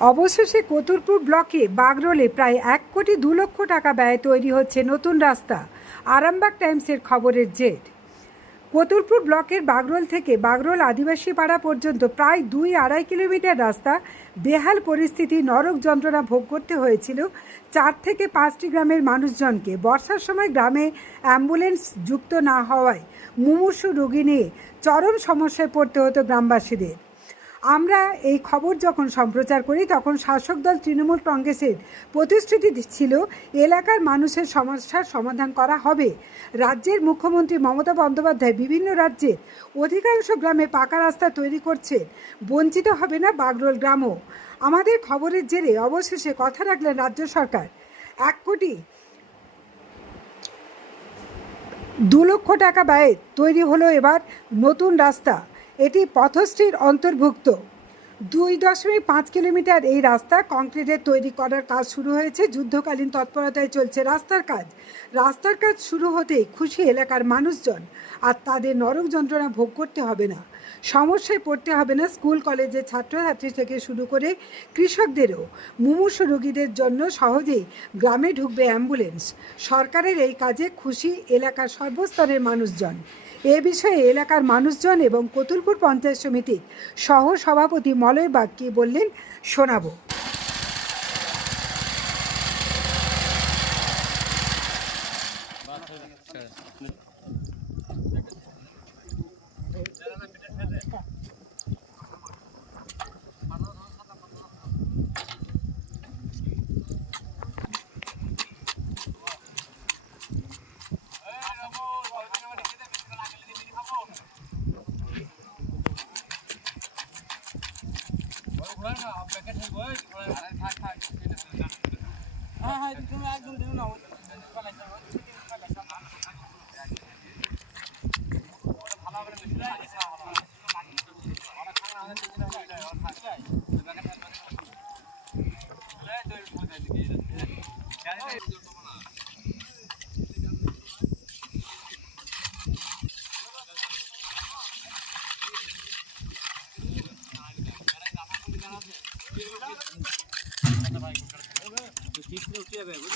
অবশেষে কতুরপুর ব্লকে বাগরোলে প্রায় এক কোটি দু লক্ষ টাকা ব্যয়ে তৈরি হচ্ছে নতুন রাস্তা। আরামবাগ টাইমসের খবরের জের। কতুরপুর ব্লকের বাগরোল থেকে বাগরোল আদিবাসী পাড়া পর্যন্ত প্রায় দুই আড়াই কিলোমিটার রাস্তা বেহাল পরিস্থিতি নরক যন্ত্রণা ভোগ করতে হয়েছিল চার থেকে পাঁচটি গ্রামের মানুষজনকে। বর্ষার সময় গ্রামে অ্যাম্বুলেন্স যুক্ত না হওয়ায় মুমূর্ষু রোগী নিয়ে চরম সমস্যায় পড়তে হতো গ্রামবাসীদের। আমরা এই খবর যখন সম্প্রচার করি, তখন শাসক দল তৃণমূল কংগ্রেসের প্রতিশ্রুতি ছিল এলাকার মানুষের সমস্যার সমাধান করা হবে। রাজ্যের মুখ্যমন্ত্রী মমতা বন্দ্যোপাধ্যায় বিভিন্ন রাজ্যের অধিকাংশ গ্রামে পাকা রাস্তা তৈরি করছেন, বঞ্চিত হবে না বাগরোল গ্রামও। আমাদের খবরের জেরে অবশেষে কথা রাখলেন রাজ্য সরকার। এক কোটি দু লক্ষ টাকা ব্যয়ে তৈরি হলো এবার নতুন রাস্তা। এটি পথশ্রীর অন্তর্ভুক্ত। দুই দশমিক পাঁচ কিলোমিটার এই রাস্তা কংক্রিটের তৈরি করার কাজ শুরু হয়েছে। যুদ্ধকালীন তৎপরতায় চলছে রাস্তার কাজ। রাস্তার কাজ শুরু হতেই খুশি এলাকার মানুষজন। আর তাদের নরক যন্ত্রণা ভোগ করতে হবে না। সমস্যায় পড়তে হবে না স্কুল, কলেজের ছাত্রছাত্রী থেকে শুরু করে কৃষকদেরও। মুমূর্ষ রোগীদের জন্য সহজেই গ্রামে ঢুকবে অ্যাম্বুলেন্স। সরকারের এই কাজে খুশি এলাকার সর্বস্তরের মানুষজন। এ বিষয়ে এলাকার মানুষজন এবং কতুলপুর পঞ্চায়েত সমিতির সহ সভাপতি মলয় বাগকে বললেন শোনাবো। দেয়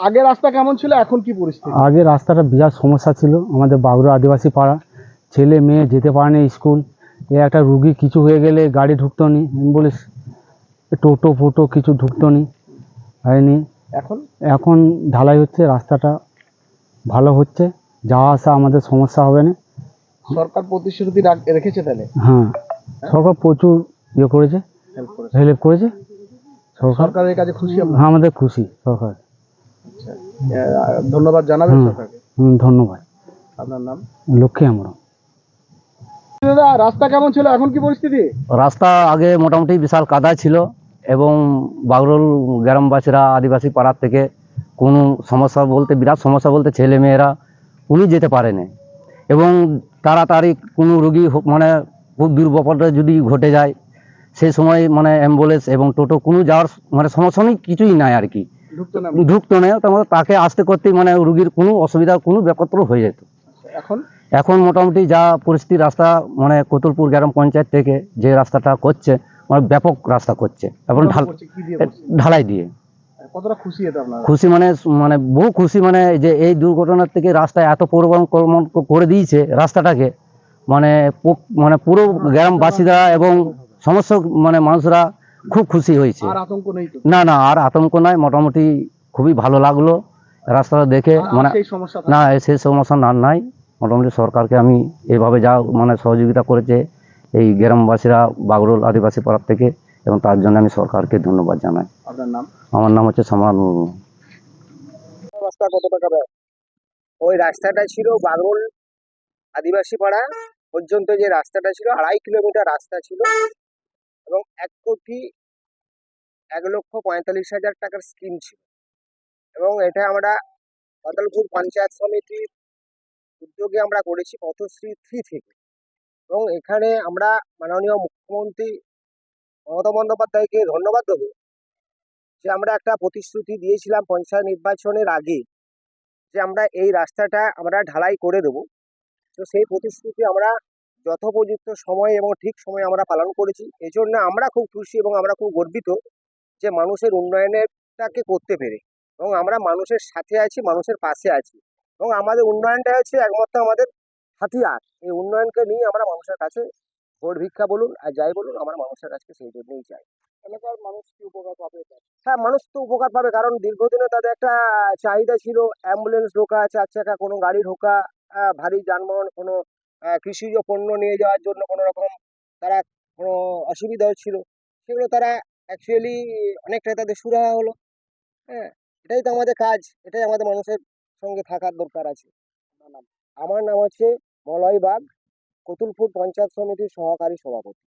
আগে রাস্তা কেমন ছিল এখন কি পরিস্থিতি? আগে রাস্তাটা বিরাট সমস্যা ছিল আমাদের বাগড়া আদিবাসী পাড়া। ছেলে মেয়ে যেতে পারে না স্কুল। এ একটা রুগী কিছু হয়ে গেলে গাড়ি ঢুকতো নি। অ্যাম্বুলেন্স টোটো ফোটো কিছু ঢুকতো নি হয়নি। এখন? এখন ঢালাই হচ্ছে রাস্তাটা ভালো হচ্ছে। যাওয়া আসা আমাদের সমস্যা হবে না। সরকার প্রতিশ্রুতি রেখেছে তাহলে? হ্যাঁ। সরকার প্রচুর ইয়ে করেছে হেল্প করেছে। সরকার সরকারের কাছে খুশি হ্যাঁ আমাদের খুশি সরকার। আহ, ধন্যবাদ জানাবেন হুম। সরকারকে হুম, ধন্যবাদ। আপনার নাম? লক্ষ্মী আমরা দাদা রাস্তা কেমন ছিল? এখন কি পরিস্থিতি? রাস্তা আগে মোটামুটি বিশাল কাদা ছিল এবং বাগরোল গ্রামবাসীরা আদিবাসী পাড়ার থেকে কোনো সমস্যা বলতে বিরাট সমস্যা বলতে ছেলে মেয়েরা উনি যেতে পারেনি। এবং তাড়াতাড়ি কোনো রুগী মানে খুব দুর্বপদে যদি ঘটে যায় সেই সময় মানে অ্যাম্বুলেন্স এবং টোটো কোনো যাওয়ার মানে সমস্যা নেই কিছুই নাই আর কি। ঢুকতো না। ঢুকতো না তাকে আসতে করতেই মানে রুগীর কোনো অসুবিধা কোনো ব্যাপার হয়ে যেত। এখন? এখন মোটামুটি যা পরিস্থিতি রাস্তা মানে কতুলপুর গ্রাম পঞ্চায়েত থেকে যে রাস্তাটা করছে মানে ব্যাপক রাস্তা করছে। এবং? ঢালাই দিয়ে। কতটা খুশি এটা আপনারা? খুশি মানে মানে বহু খুশি মানে যে এই দুর্ঘটনার থেকে রাস্তা এত পরিবর্তন করে দিয়েছে রাস্তাটাকে মানে মানে পুরো গ্রামবাসীরা এবং সমস্ত মানে মানুষরা খুব খুশি হয়েছে। আর আতঙ্ক নেই তো? না না আর আতঙ্ক নাই মোটামুটি খুবই ভালো লাগল রাস্তাটা দেখে। মানে? না সেই সমস্যা না নাই। মোটামুটি সরকারকে আমি এইভাবে যা মানে সহযোগিতা করেছে এই গ্রামবাসীরা বাগরোল আদিবাসী পাড়ার থেকে এবং তার জন্য আমি সরকারকে ধন্যবাদ জানাই। আপনার নাম? আমার নাম হচ্ছে মুর্মু রাস্তা কত টাকা ওই রাস্তাটা ছিল বাগরোল আদিবাসী পাড়া পর্যন্ত যে রাস্তাটা ছিল আড়াই কিলোমিটার রাস্তা ছিল। এবং এক কোটি এক লক্ষ পঁয়তাল্লিশ হাজার টাকার স্কিম ছিল। এবং এটা আমরা পাতালপুর পঞ্চায়েত সমিতির উদ্যোগে আমরা করেছি পথশ্রী থ্রি থেকে। এবং এখানে আমরা মাননীয় মুখ্যমন্ত্রী মমতা বন্দ্যোপাধ্যায়কে ধন্যবাদ দেবো যে আমরা একটা প্রতিশ্রুতি দিয়েছিলাম পঞ্চায়েত নির্বাচনের আগে যে আমরা এই রাস্তাটা আমরা ঢালাই করে দেব। তো সেই প্রতিশ্রুতি আমরা যথোপযুক্ত সময় এবং ঠিক সময়ে আমরা পালন করেছি। এই জন্য আমরা খুব খুশি এবং আমরা খুব গর্বিত যে মানুষের উন্নয়নেরটাকে করতে পেরে এবং আমরা মানুষের সাথে আছি মানুষের পাশে আছি এবং আমাদের উন্নয়নটা হচ্ছে একমাত্র আমাদের হাতিয়ার। এই উন্নয়নকে নিয়ে আমরা মানুষের কাছে ভোট ভিক্ষা বলুন আর যাই বলুন আমরা মানুষের কাছে সেই জন্যই চাই এলাকার মানুষ কি উপকার পাবে? হ্যাঁ মানুষ তো উপকার পাবে কারণ দীর্ঘদিনে তাদের একটা চাহিদা ছিল অ্যাম্বুলেন্স ঢোকা চার চাকা কোনো গাড়ি ঢোকা ভারী যানবাহন কোনো কৃষিজ পণ্য নিয়ে যাওয়ার জন্য কোনো রকম তারা কোনো অসুবিধা হচ্ছিল সেগুলো তারা অ্যাকচুয়ালি অনেকটাই তাদের সুরাহা হলো। হ্যাঁ এটাই তো আমাদের কাজ, এটাই আমাদের মানুষের সঙ্গে থাকার দরকার আছে। আমার নাম হচ্ছে মলয় বাগ, কতুলপুর পঞ্চায়েত সমিতির সহকারী সভাপতি।